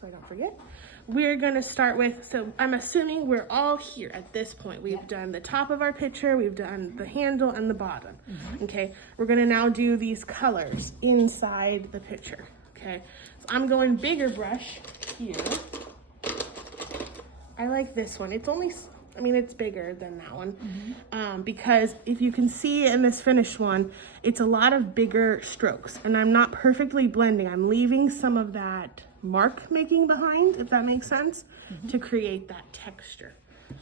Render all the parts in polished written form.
so I don't forget. We're gonna start with, so I'm assuming we're all here at this point. We've done the top of our picture, we've done the handle and the bottom. Okay, we're gonna now do these colors inside the picture. Okay, so I'm going bigger brush here. I like this one. It's only, I mean, it's bigger than that one. Because if you can see in this finished one, it's a lot of bigger strokes, and I'm not perfectly blending. I'm leaving some of that mark making behind, if that makes sense, to create that texture.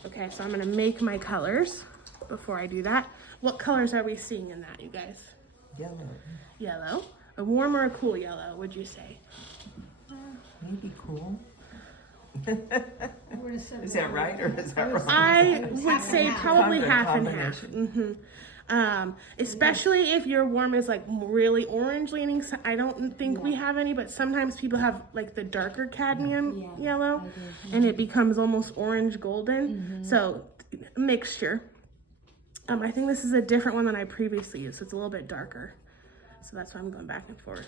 Okay, so I'm gonna make my colors before I do that. What colors are we seeing in that, you guys? Yellow. Yellow. A warm or a cool yellow, would you say? Maybe cool. Is Is that right or is that wrong? I would say probably half and half. Combination. Especially if your warm is like really orange leaning. So I don't think we have any, but sometimes people have like the darker cadmium yellow, and it becomes almost orange golden. So mixture. I think this is a different one than I previously used. So it's a little bit darker. So that's why I'm going back and forth.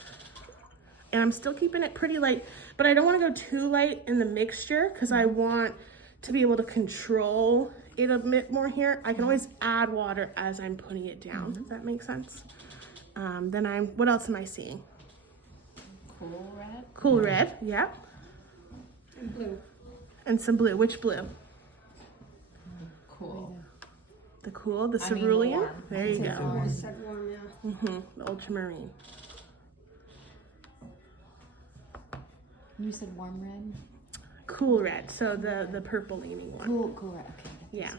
And I'm still keeping it pretty light, but I don't want to go too light in the mixture because I want to be able to control it a bit more here. I can always add water as I'm putting it down. Does that make sense? Then what else am I seeing? Cool red. Cool red, yeah. And blue. And some blue. Which blue? Cool. The cerulean? warm. There you go. I said warm, yeah. The ultramarine. You said warm red? Cool red, so the purple leaning one. Cool red. Okay. Yeah.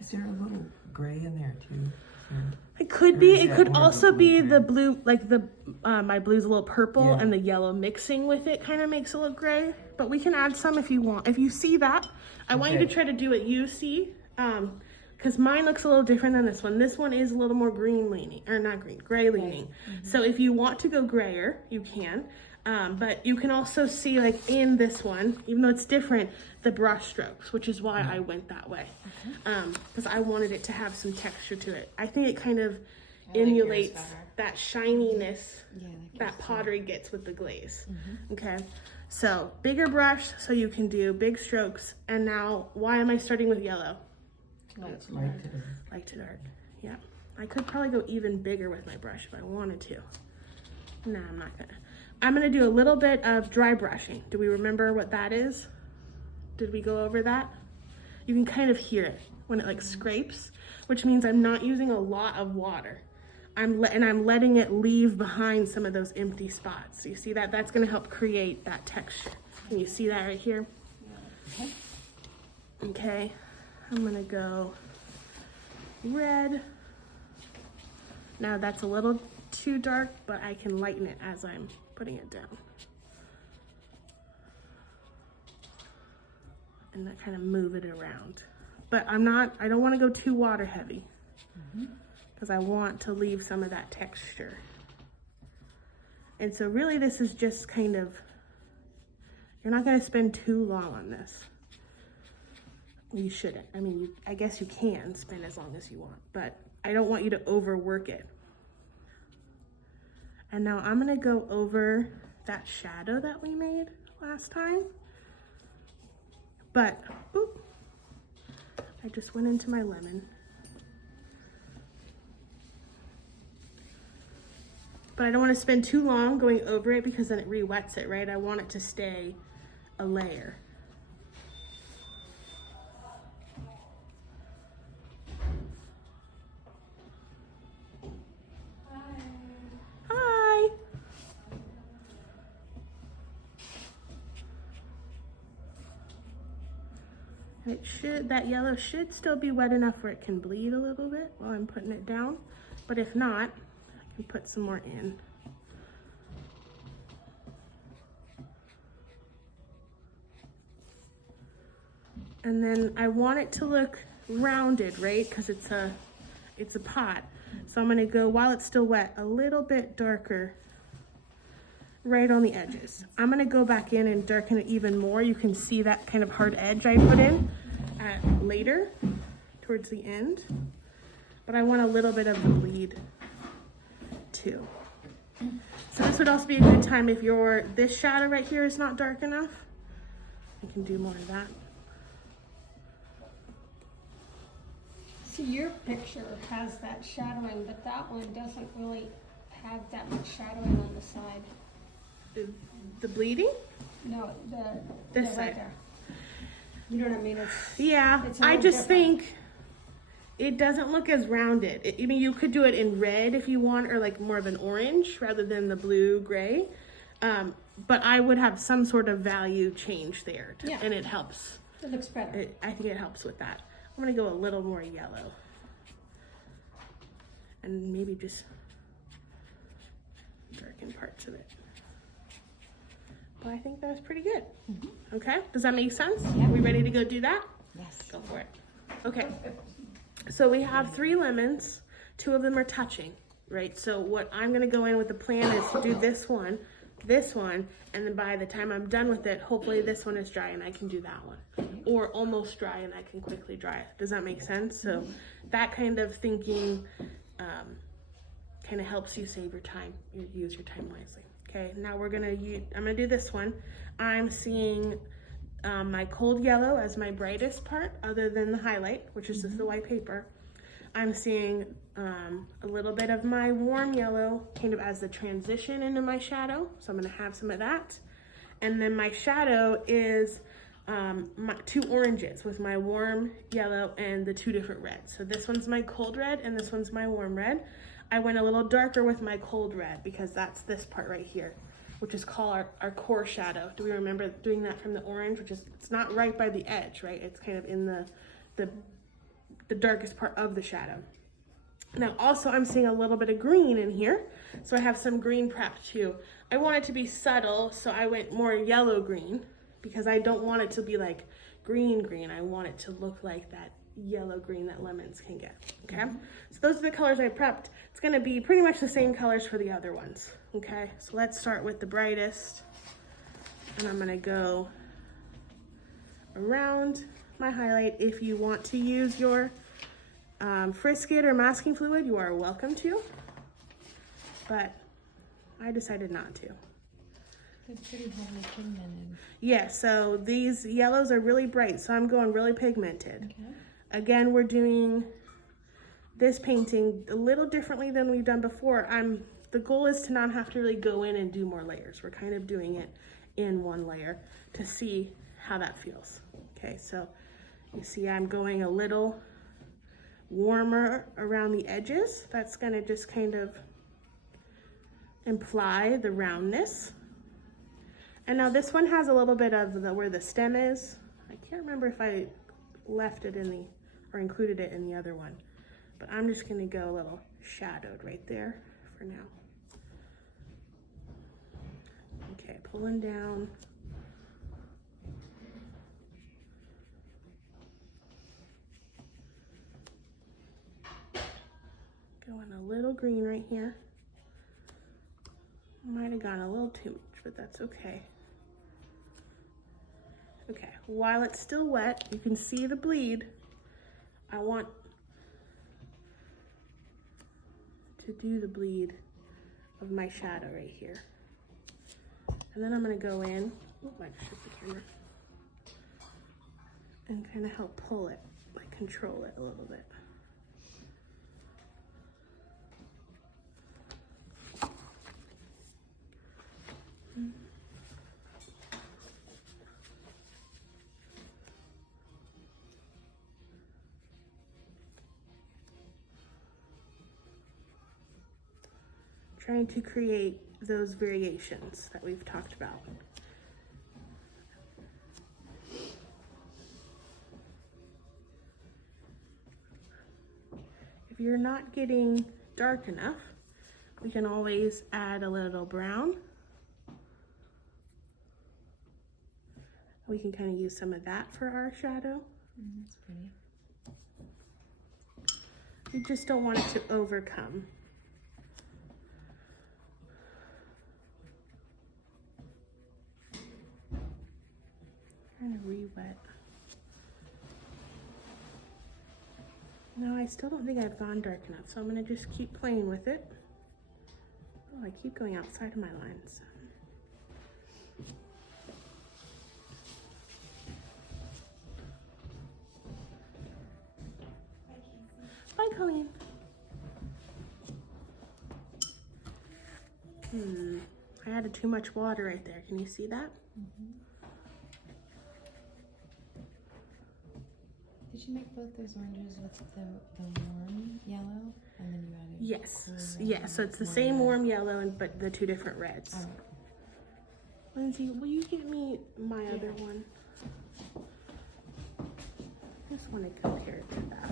Is there a little gray in there too? Yeah. It could Or be. is It that could more of also a be the blue-gray? blue, like my blue's a little purple Yeah. and the yellow mixing with it kind of makes it look gray. But we can add some if you want. If you see that, I want you to Okay. try to do what you see, because mine looks a little different than this one. This one is a little more green leaning, or not green, gray leaning. So if you want to go grayer, you can. But you can also see, like in this one, even though it's different, the brush strokes, which is why I went that way. Because I wanted it to have some texture to it. I think it kind of emulates that shininess that pottery gets with the glaze. Okay, so bigger brush so you can do big strokes. And now, why am I starting with yellow? Light to Light dark. to- Light to dark. Yeah, I could probably go even bigger with my brush if I wanted to. No, I'm not gonna. I'm gonna do a little bit of dry brushing. Do we remember what that is? Did we go over that? You can kind of hear it when it like scrapes, which means I'm not using a lot of water. I'm letting it leave behind some of those empty spots. So you see that? That's gonna help create that texture. Can you see that right here? Okay, I'm gonna go red. Now that's a little too dark, but I can lighten it as I'm putting it down. And that kind of move it around. But I don't want to go too water heavy because I want to leave some of that texture. And so really this is just kind of, you're not going to spend too long on this. You shouldn't. I mean, I guess you can spend as long as you want, but I don't want you to overwork it. And now I'm gonna go over that shadow that we made last time. But, oop, I just went into my lemon. But I don't wanna spend too long going over it because then it re-wets it, right? I want it to stay a layer. Hi. That yellow should still be wet enough where it can bleed a little bit while I'm putting it down. But if not, I can put some more in. And then I want it to look rounded, right? Because it's a pot. So I'm gonna go, while it's still wet, a little bit darker right on the edges. I'm gonna go back in and darken it even more. You can see that kind of hard edge I put in later, towards the end. But I want a little bit of the bleed too. So So this would also be a good time if this shadow right here is not dark enough. You can do more of that. See, your picture has that shadowing, but that one doesn't really have that much shadowing on the side. The bleeding? No, This right side. there. You know what I mean? It's Yeah, It's a I little just different. think it doesn't look as rounded. I mean, you could do it in red if you want, or like more of an orange rather than the blue gray. But I would have some sort of value change there, Yeah. and it helps. it looks better. I think it helps with that. I'm gonna go a little more yellow, and maybe just darken parts of it. But I think that's pretty good. Okay, does that make sense? Yeah. We ready to go do that? Yes. Go for it. Okay, so we have 3 lemons. 2 of them are touching, right? So what I'm gonna go in with the plan is to do this one, and then by the time I'm done with it, hopefully this one is dry and I can do that one. Or almost dry and I can quickly dry it. Does that make sense? So that kind of thinking kind of helps you save your time, use your time wisely. Okay, now I'm gonna do this one. I'm seeing my cold yellow as my brightest part, other than the highlight, which is just the white paper. I'm seeing a little bit of my warm yellow kind of as the transition into my shadow. So I'm gonna have some of that. And then my shadow is my 2 oranges with my warm yellow and the 2 different reds. So this one's my cold red and this one's my warm red. I went a little darker with my cold red because that's this part right here, which is called our core shadow. Do we remember doing that from the orange, which is, it's not right by the edge, right? It's kind of in the darkest part of the shadow. Now also I'm seeing a little bit of green in here. So I have some green prep too. I want it to be subtle, so I went more yellow green because I don't want it to be like green. I want it to look like that yellow green that lemons can get, okay? So those are the colors I prepped. It's gonna be pretty much the same colors for the other ones, okay? So let's start with the brightest, and I'm gonna go around my highlight. If you want to use your Frisket or masking fluid, you are welcome to, but I decided not to. They're pretty heavily pigmented. Yeah, so these yellows are really bright, so I'm going really pigmented. Okay. Again, we're doing this painting a little differently than we've done before. The goal is to not have to really go in and do more layers. We're kind of doing it in one layer to see how that feels. Okay, so you see I'm going a little warmer around the edges. That's gonna just kind of imply the roundness. And now this one has a little bit of where the stem is. I can't remember if I left it or included it in the other one, but I'm just gonna go a little shadowed right there for now. Okay, pulling down. Going a little green right here. Might have gone a little too much, but that's okay. Okay, while it's still wet, you can see the bleed. I want to do the bleed of my shadow right here. And then I'm gonna go in, I just shift the camera, and kind of help pull it, like control it a little bit. Trying to create those variations that we've talked about. If you're not getting dark enough, we can always add a little brown. We can kind of use some of that for our shadow. That's pretty. We just don't want it to overcome. Trying to re-wet. No, I still don't think I've gone dark enough, so I'm gonna just keep playing with it. Oh, I keep going outside of my lines. Bye, Colleen. I added too much water right there. Can you see that? Did you make both those oranges with the warm yellow, and then you added? Yes. cool Yes. So it's the warm same red? warm yellow, but the two different reds. Alright. Lindsay, will you get me my other one? I just want to compare to that.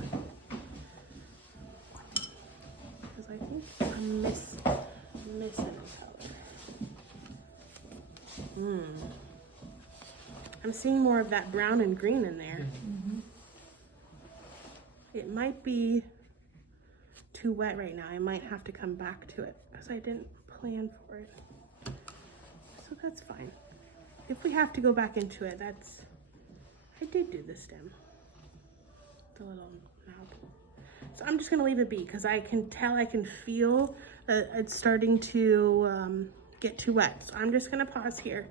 Because I think I'm missing a color. I'm seeing more of that brown and green in there. It might be too wet right now. I might have to come back to it because I didn't plan for it. So that's fine. If we have to go back into it, I did do the stem. The little knob. So I'm just gonna leave it be because I can feel that it's starting to get too wet. So I'm just gonna pause here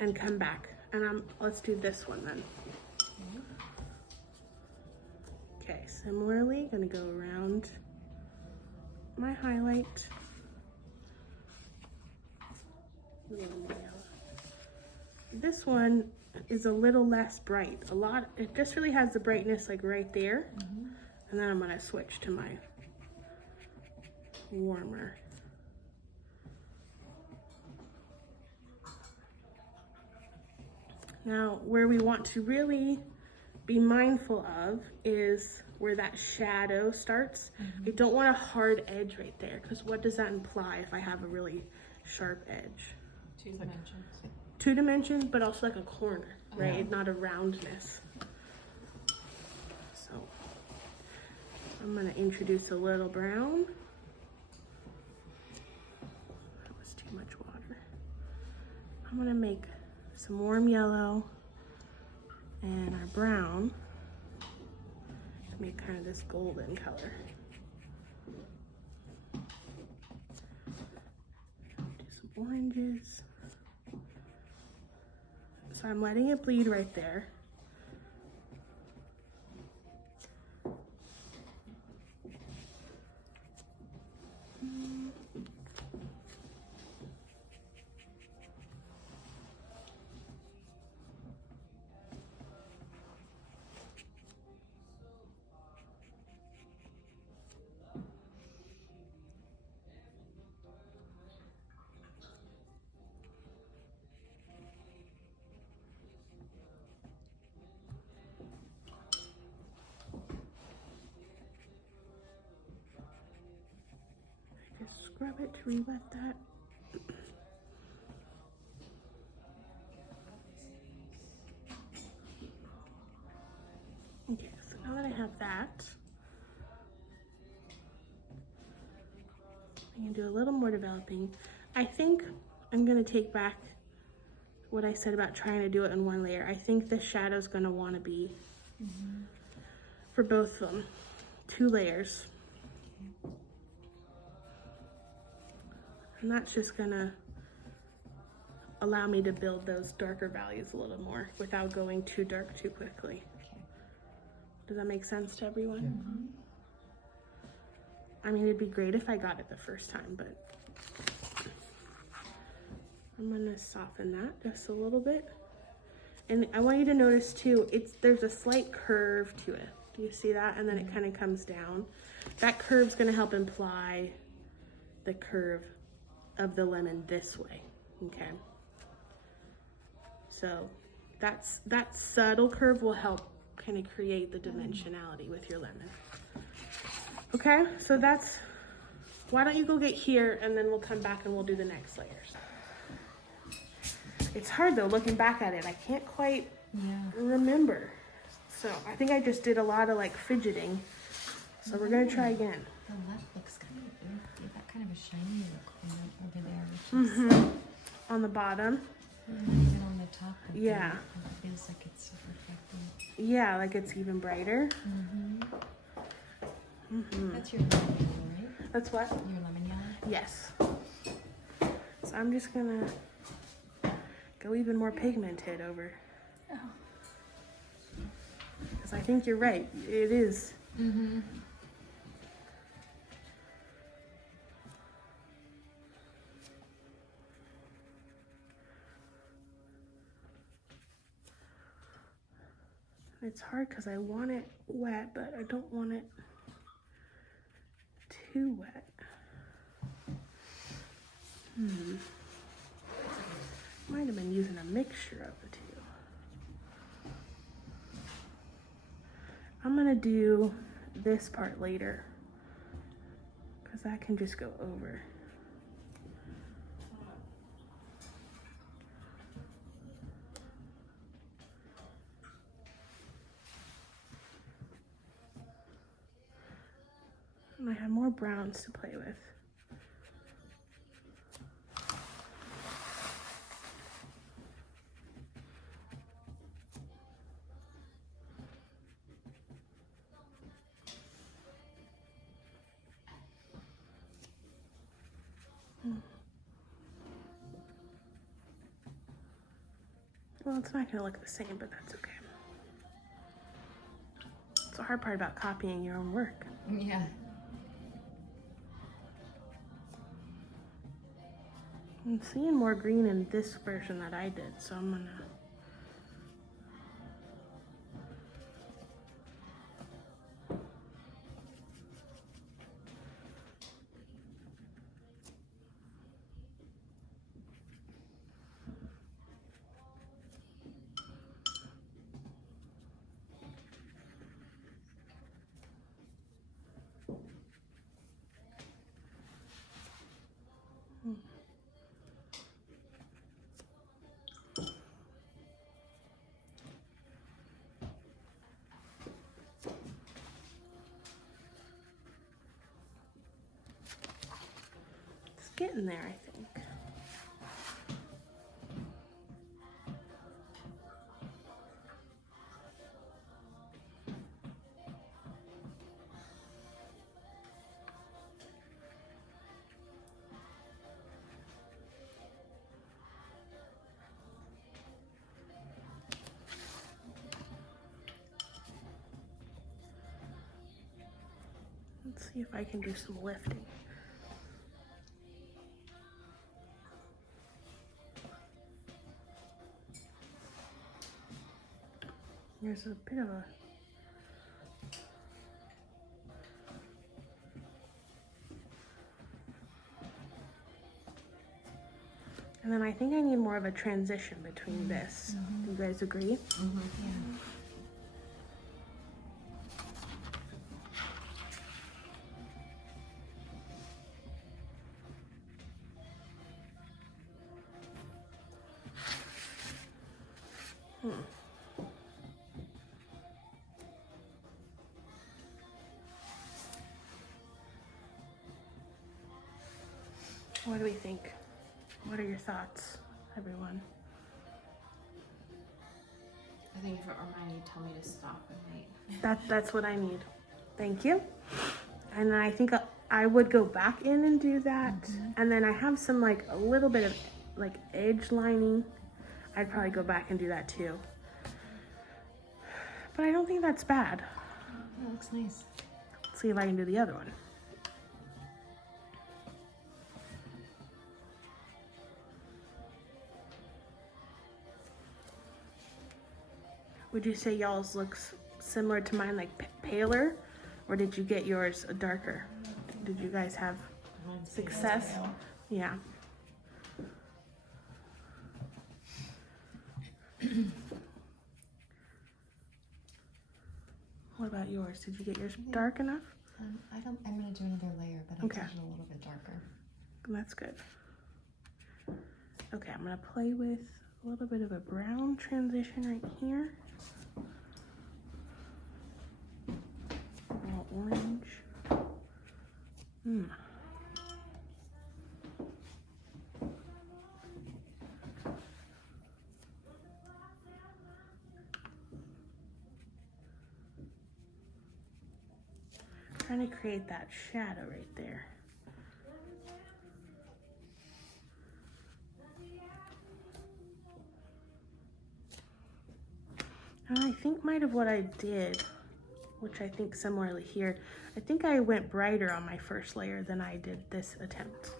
and come back. And let's do this one then. Okay, similarly, gonna go around my highlight. A little more yellow. This one is a little less bright. It just really has the brightness like right there. And then I'm gonna switch to my warmer. Now, where we want to really be mindful of is where that shadow starts. I don't want a hard edge right there because what does that imply if I have a really sharp edge? 2 dimensions. 2 dimensions, but also like a corner, right? Not a roundness. So I'm gonna introduce a little brown. That was too much water. I'm gonna make some warm yellow and our brown to make kind of this golden color. Do some oranges. So I'm letting it bleed right there. Just scrub it to re-wet that. Okay, so now that I have that, I'm gonna do a little more developing. I think I'm gonna take back what I said about trying to do it in one layer. I think the shadow's gonna wanna be, for both of them, 2 layers. And that's just gonna allow me to build those darker values a little more without going too dark too quickly. Does that make sense to everyone? I mean, it'd be great if I got it the first time, but I'm gonna soften that just a little bit. And I want you to notice too, there's a slight curve to it. Do you see that? And then it kind of comes down. That curve's gonna help imply the curve of the lemon this way, okay? So that subtle curve will help kind of create the dimensionality with your lemon. Okay, so why don't you go get here and then we'll come back and we'll do the next layers. It's hard though, looking back at it. I can't quite remember. So I think I just did a lot of like fidgeting. So we're gonna try again. The left looks kind of, you got kind of a shiny look over there, which is On the bottom. not even on the top. Yeah. It feels like it's super reflective. Yeah, like it's even brighter. That's your lemon yellow, right? That's what? Your lemon yellow? Yes. I'm just gonna go even more pigmented over. Oh. Because I think you're right. It is. Mm-hmm. It's hard because I want it wet, but I don't want it too wet. Might have been using a mixture of the two. I'm gonna do this part later because that can just go over. And I have more browns to play with. Well, it's not gonna look the same, but that's okay. It's the hard part about copying your own work. Yeah. I'm seeing more green in this version that I did, so I'm gonna. It's getting there, I think. Let's see if I can do some lifting. There's a bit of a. And then I think I need more of a transition between this. Do you guys agree? Mm-hmm. Yeah. What do we think? What are your thoughts, everyone? I think if it reminded you, tell me to stop and wait. That's what I need. Thank you. And then I think I would go back in and do that. And then I have some like a little bit of like edge lining. I'd probably go back and do that too. But I don't think that's bad. That looks nice. Let's see if I can do the other one. Would you say y'all's looks similar to mine, like paler? Or did you get yours darker? Did you guys have success? Yeah. What about yours? Did you get yours dark enough? I'm gonna do another layer, but Okay. I'll do it a little bit darker. That's good. Okay, I'm gonna play with a little bit of a brown transition right here. A little orange. Trying to create that shadow right there. And I think might have what I did, which I think similarly here, I think I went brighter on my first layer than I did this attempt.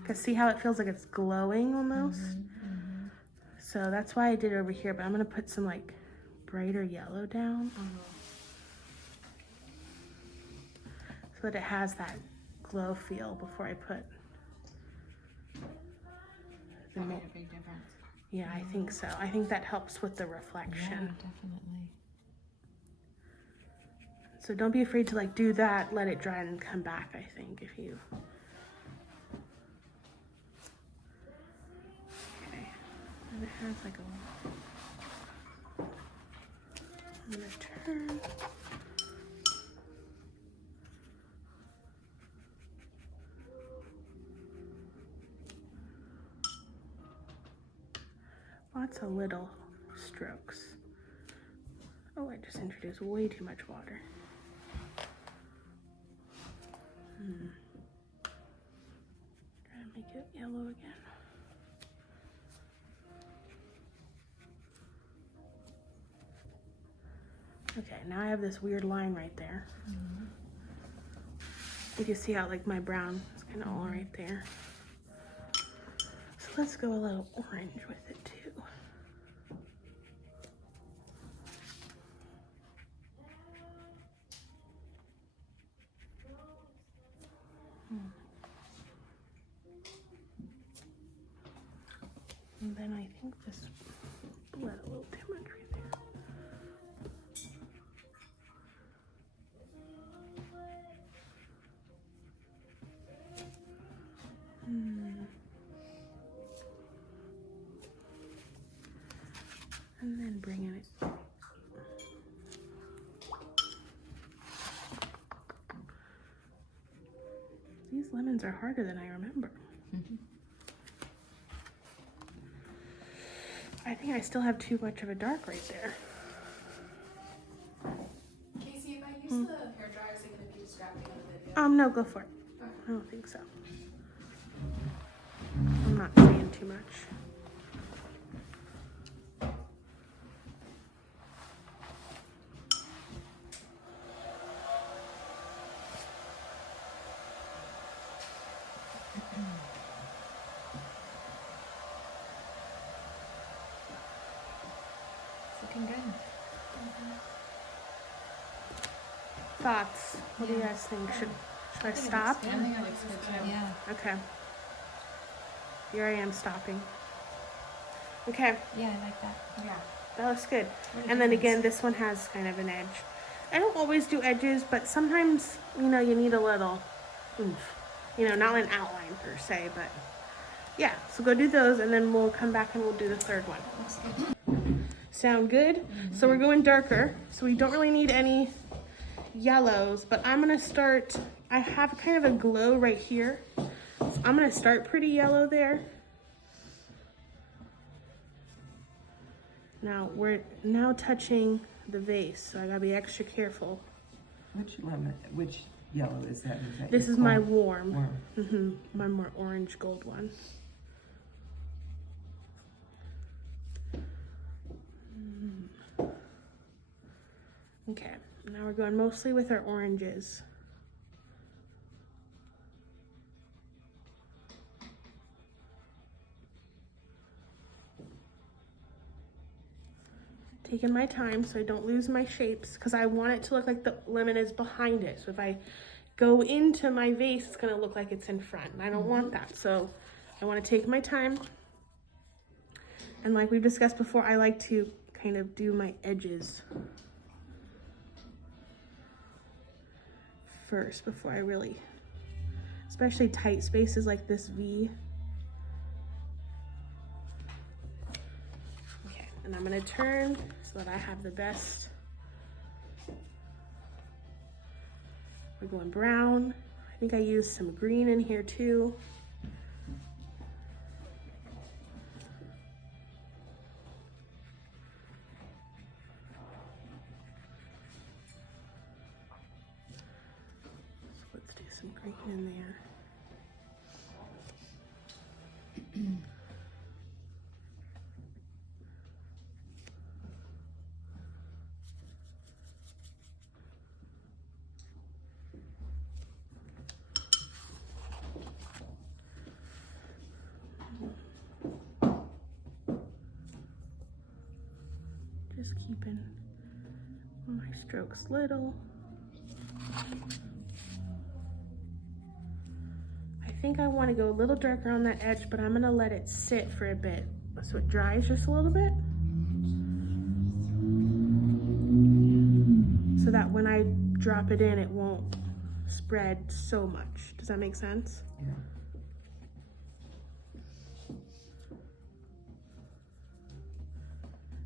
Because see how it feels like it's glowing almost? So that's why I did it over here, but I'm gonna put some like brighter yellow down so that it has that glow feel before I put the That made a big difference. Yeah, I think so. I think that helps with the Yeah, reflection. definitely. So don't be afraid to like do that, let it dry and then come back, I think, if you. Okay. And it has like a, I'm gonna turn. Lots of little strokes. Oh, I just introduced way too much water. Try to make it yellow again. Okay, now I have this weird line right there. You can see how like my brown is kind of all right there. So let's go a little orange with it too. And then I think this bled a little too much right there. And then bringing it. These lemons are harder than I remember. I think I still have too much of a dark right there. Casey, if I use the hair dryer, is it going to be distracting on the video? No, go for it. I don't think so. I'm not saying too much. It's looking good. Thoughts? What do you guys think? Should I stop? I think it looks good too. Yeah. Okay. Here I am stopping. Okay, Yeah, I like that. Yeah. that looks good. What a And then difference. again, this one has kind of an edge. I don't always do edges, but sometimes, you know, you need a little oomph. You know, not an outline per se, but yeah. So go do those and then we'll come back and we'll do the third one. Looks good. Sound good? So we're going darker. So we don't really need any yellows, but I'm gonna start, I have kind of a glow right here. So I'm gonna start pretty yellow there. Now we're now touching the vase, so I gotta be extra careful. Which lemon, which yellow is that? This your is my cold warm, warm? my more orange gold one. Okay, now we're going mostly with our oranges. Taking my time so I don't lose my shapes because I want it to look like the lemon is behind it. So if I go into my vase, it's gonna look like it's in front and I don't want that. So I wanna take my time. And like we've discussed before, I like to kind of do my edges first before I really, especially tight spaces like this V. Okay, and I'm gonna turn so that I have the best. We're going brown. I think I used some green in here too. So let's do some green in there. Just keeping my strokes little. I think I want to go a little darker on that edge, but I'm gonna let it sit for a bit so it dries just a little bit. So that when I drop it in, it won't spread so much. Does that make sense? Yeah.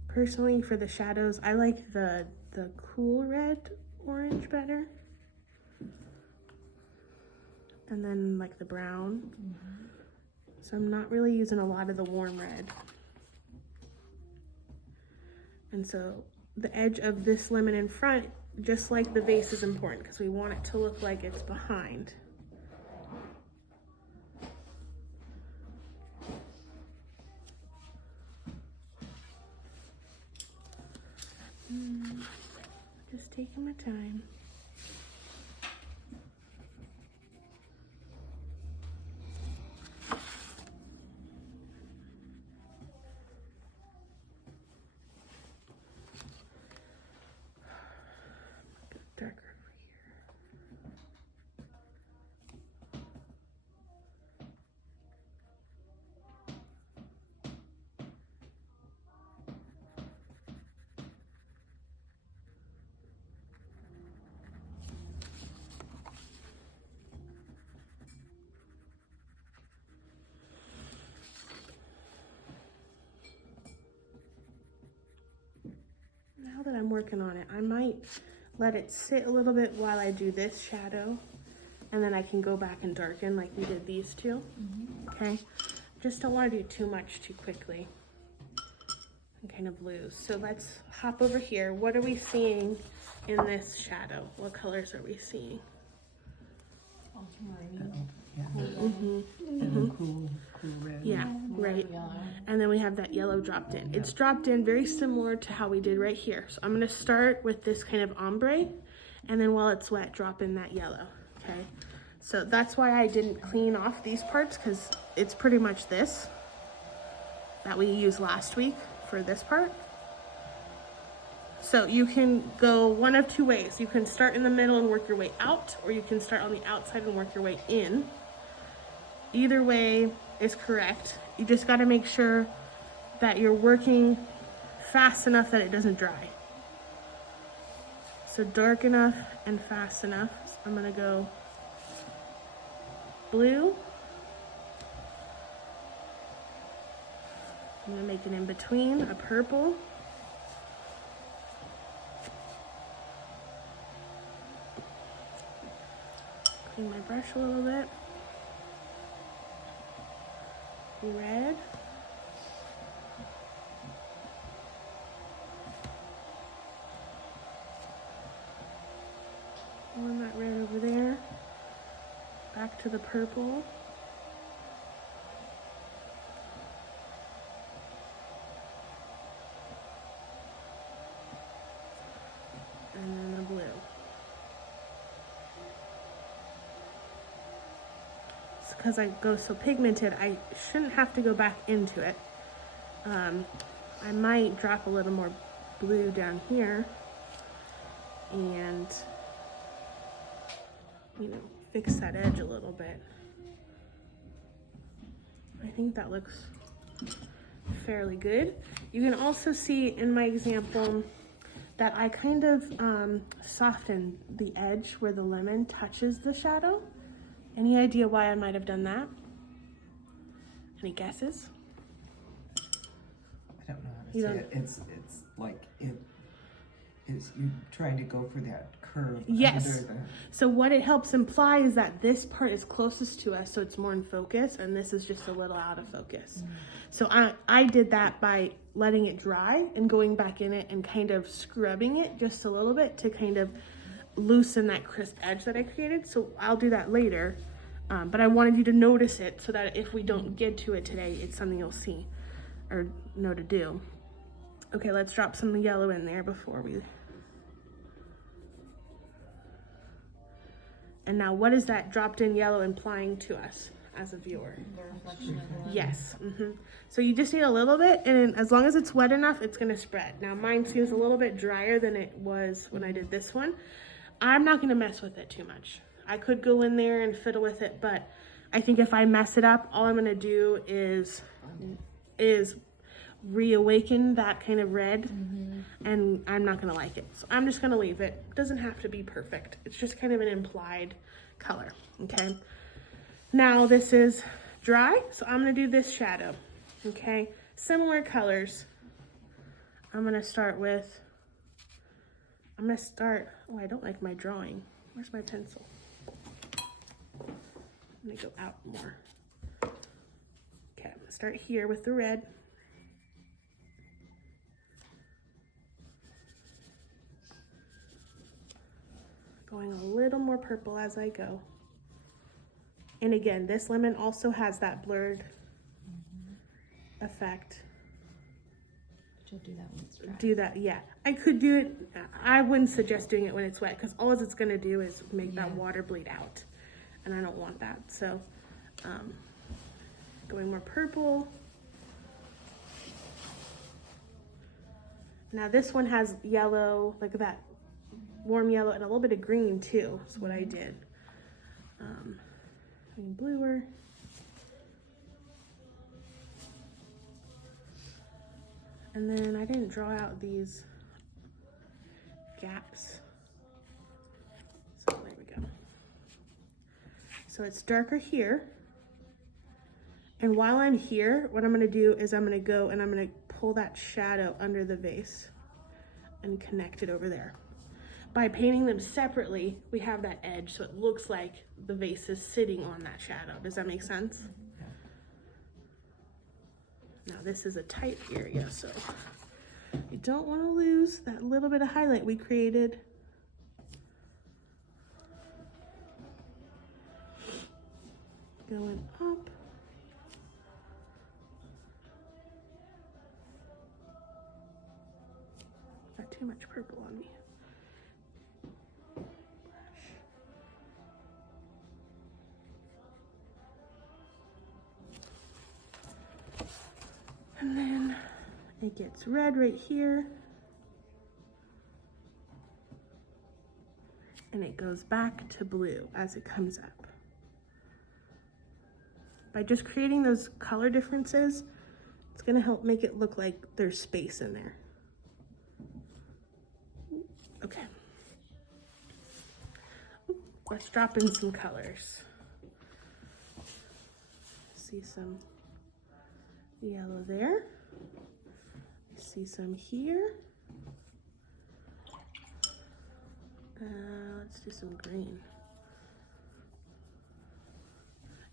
Personally, for the shadows, I like the cool red orange better. And then like the brown. So I'm not really using a lot of the warm red. And so the edge of this lemon in front, just like the vase, is important because we want it to look like it's behind. Just taking my time. Darker over here. Now that I'm working on it, I might let it sit a little bit while I do this shadow, and then I can go back and darken like we did these two. Okay, just don't want to do too much too quickly and kind of lose. So let's hop over here. What are we seeing in this shadow? What colors are we seeing? Ultramarine. Yeah. Mm-hmm. And a cool red. Yeah, right. Yellow. And then we have that yellow dropped in. It's dropped in very similar to how we did right here. So I'm gonna start with this kind of ombre, and then while it's wet, drop in that yellow, okay? So that's why I didn't clean off these parts, because it's pretty much this that we used last week for this part. So you can go one of two ways. You can start in the middle and work your way out, or you can start on the outside and work your way in. Either way is correct. You just got to make sure that you're working fast enough that it doesn't dry. So dark enough and fast enough. So I'm gonna go blue. I'm gonna make it in between, a purple. Clean my brush a little bit. Red. One that red over there. Back to the purple. And then the blue. Because I go so pigmented, I shouldn't have to go back into it. I might drop a little more blue down here and, you know, fix that edge a little bit. I think that looks fairly good. You can also see in my example that I kind of softened the edge where the lemon touches the shadow. Any idea why I might have done that? Any guesses? I don't know how to You say don't- it. It's like it is you trying to go for that curve. Yes. Under the, So what it helps imply is that this part is closest to us, so it's more in focus, and this is just a little out of focus. So I did that by letting it dry and going back in it and kind of scrubbing it just a little bit to kind of loosen that crisp edge that I created. So I'll do that later, but I wanted you to notice it so that if we don't get to it today, it's something you'll see or know to do. Okay, let's drop some yellow in there before we... And now what is that dropped in yellow implying to us? as a viewer. The reflection of the light. Yes. So you just need a little bit, and as long as it's wet enough, it's gonna spread. Now mine seems a little bit drier than it was when I did this one. I'm not gonna mess with it too much. I could go in there and fiddle with it, but I think if I mess it up, all I'm gonna do is reawaken that kind of red, and I'm not gonna like it. So I'm just gonna leave it. It doesn't have to be perfect. It's just kind of an implied color, okay? Now this is dry, so I'm gonna do this shadow, okay? Similar colors. I'm gonna start, oh, I don't like my drawing. Where's my pencil? I'm gonna go out more. Okay, I'm gonna start here with the red. Going a little more purple as I go. And again, this lemon also has that blurred effect. But you'll do that when it's dry. Do that, yeah. I could do it. I wouldn't suggest doing it when it's wet, because all it's gonna do is make that water bleed out. And I don't want that. So, going more purple. Now this one has yellow, like that warm yellow, and a little bit of green too, is what I did. Green bluer. And then I didn't draw out these gaps. So there we go. So it's darker here. And while I'm here, what I'm gonna do is I'm gonna go and I'm gonna pull that shadow under the vase and connect it over there. By painting them separately, we have that edge, so it looks like the vase is sitting on that shadow. Does that make sense? Now this is a tight area, so you don't want to lose that little bit of highlight we created. Going up. Got too much purple on me. And then it gets red right here. And it goes back to blue as it comes up. By just creating those color differences, it's gonna help make it look like there's space in there. Okay. Let's drop in some colors. See some yellow there. See some here. Let's do some green.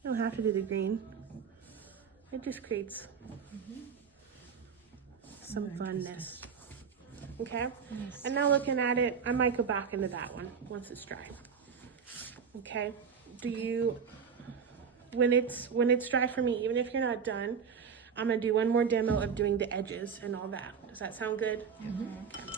You don't have to do the green. It just creates some funness. Okay? Nice. And now looking at it, I might go back into that one once it's dry. Okay? Do you, when it's dry for me, even if you're not done, I'm gonna do one more demo of doing the edges and all that. Does that sound good? Okay.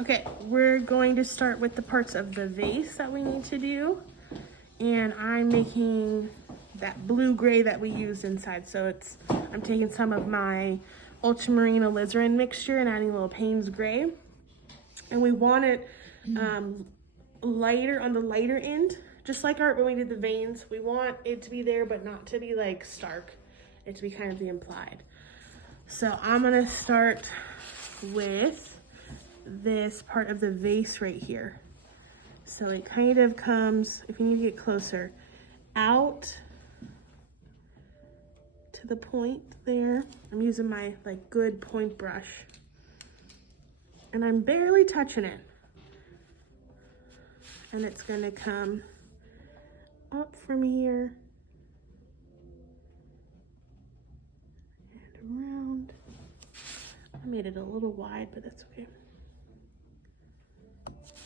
Okay, we're going to start with the parts of the vase that we need to do. And I'm making that blue-gray that we used inside. So I'm taking some of my ultramarine alizarin mixture and adding a little Payne's gray. And we want it lighter on the lighter end. Just like when we did the veins, we want it to be there, but not to be like stark. It to be kind of the implied. So I'm gonna start with this part of the vase right here. So it kind of comes, if you need to get closer, out to the point there. I'm using my like good point brush. And I'm barely touching it. And it's gonna come up from here and around. I made it a little wide, but that's okay.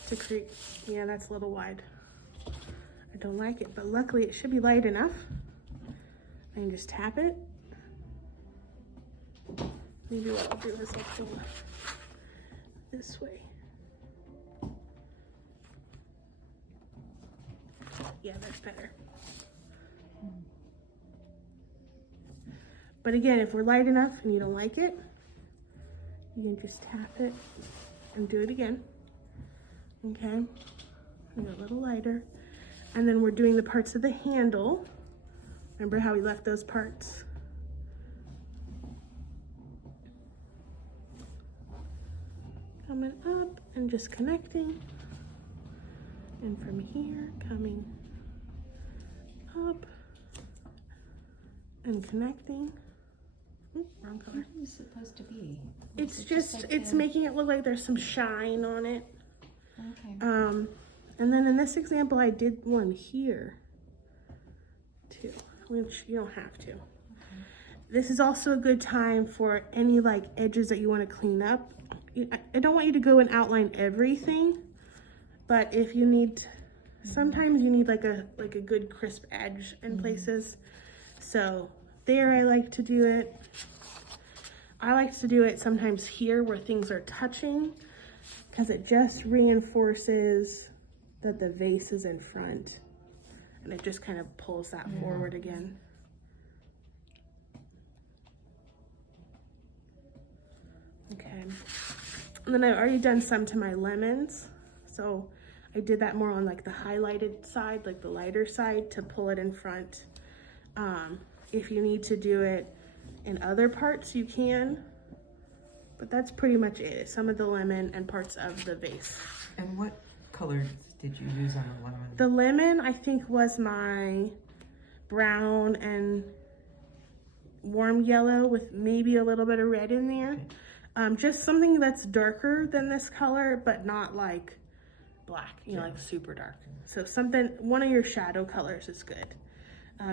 To create, yeah, that's a little wide. I don't like it, but luckily it should be light enough. I can just tap it. Maybe what I'll do is I'll pull this way. Yeah, that's better. But again, if we're light enough and you don't like it, you can just tap it and do it again. Okay, a little lighter. And then we're doing the parts of the handle. Remember how we left those parts? Coming up and just connecting. And from here, coming up and connecting. Ooh, wrong color. What is it supposed to be? It's Is it just, like it's the- making it look like there's some shine on it. Okay. And then in this example, I did one here too, which you don't have to. This is also a good time for any like edges that you want to clean up. I don't want you to go and outline everything, but if you need, sometimes you need like a good crisp edge in places. So there I like to do it. I like to do it sometimes here where things are touching, because it just reinforces that the vase is in front, and it just kind of pulls that forward again. Okay, and then I've already done some to my lemons, so I did that more on like the highlighted side, like the lighter side, to pull it in front. If you need to do it in other parts, you can. But that's pretty much it. Some of the lemon and parts of the vase. And what colors did you use on the lemon? The lemon, I think, was my brown and warm yellow with maybe a little bit of red in there. Just something that's darker than this color, but not like black, you know, like super dark. So something, one of your shadow colors is good.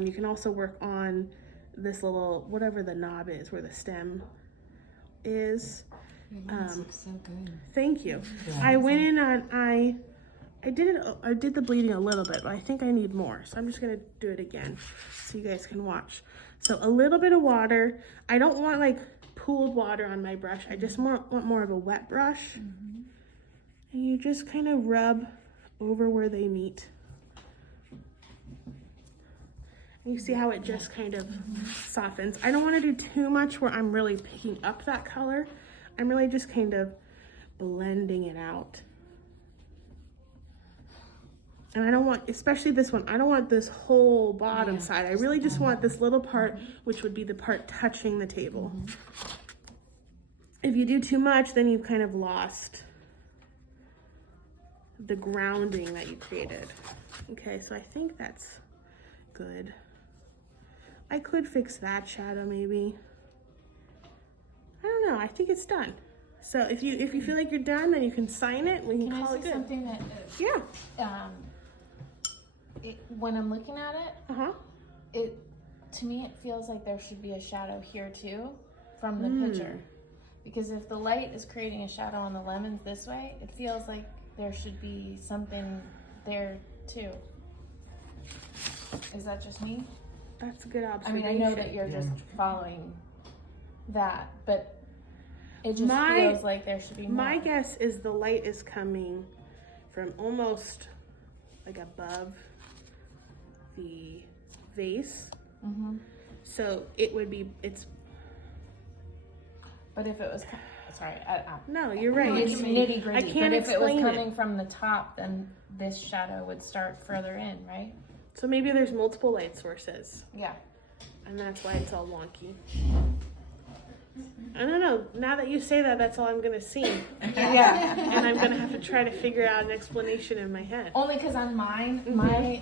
You can also work on this little, whatever the knob is, where the stem is. Your lemons look so good. Thank you. Yeah. I went in on, I did the bleeding a little bit, but I think I need more. So I'm just gonna do it again so you guys can watch. So a little bit of water. I don't want like pooled water on my brush. I just want more of a wet brush. And you just kind of rub over where they meet. And you see how it just kind of softens. I don't want to do too much where I'm really picking up that color. I'm really just kind of blending it out. And I don't want, especially this one, I don't want this whole bottom side. I really just want this little part, which would be the part touching the table. If you do too much, then you've kind of lost the grounding that you created. Okay, so I think that's good. I could fix that shadow maybe. I don't know, I think it's done. So if you feel like you're done, then you can sign it and we can Can call I it say good. something that Yeah. when I'm looking at it, Uh-huh. to me it feels like there should be a shadow here too from the picture. Because if the light is creating a shadow on the lemons this way, it feels like there should be something there too. Is that just me? That's a good I observation. mean, I know that you're just following that, but It just feels like there should be more. My guess is the light is coming from almost like above the vase. Mm-hmm. So it would be, it's, But if it was, sorry, no, you're right. it's nitty I gritty. can't But if it was explain coming from the top, then this shadow would start further in, right? So maybe there's multiple light sources, Yeah. and that's why it's all wonky. I don't know. Now that you say that, that's all I'm gonna see. Yeah. And I'm gonna have to try to figure out an explanation in my head. Only because on mine, my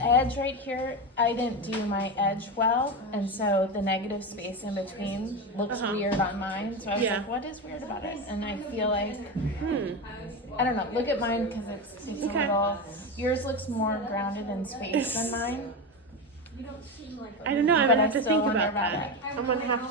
edge right here, I didn't do my edge well, and so the negative space in between looks weird on mine. So I was like, what is weird about it? And I feel like, I don't know. Look at mine because it's a little. Yours looks more grounded in space than mine. You don't seem like a I don't know. I'm But gonna I have to still think wonder about about that. I'm gonna have to.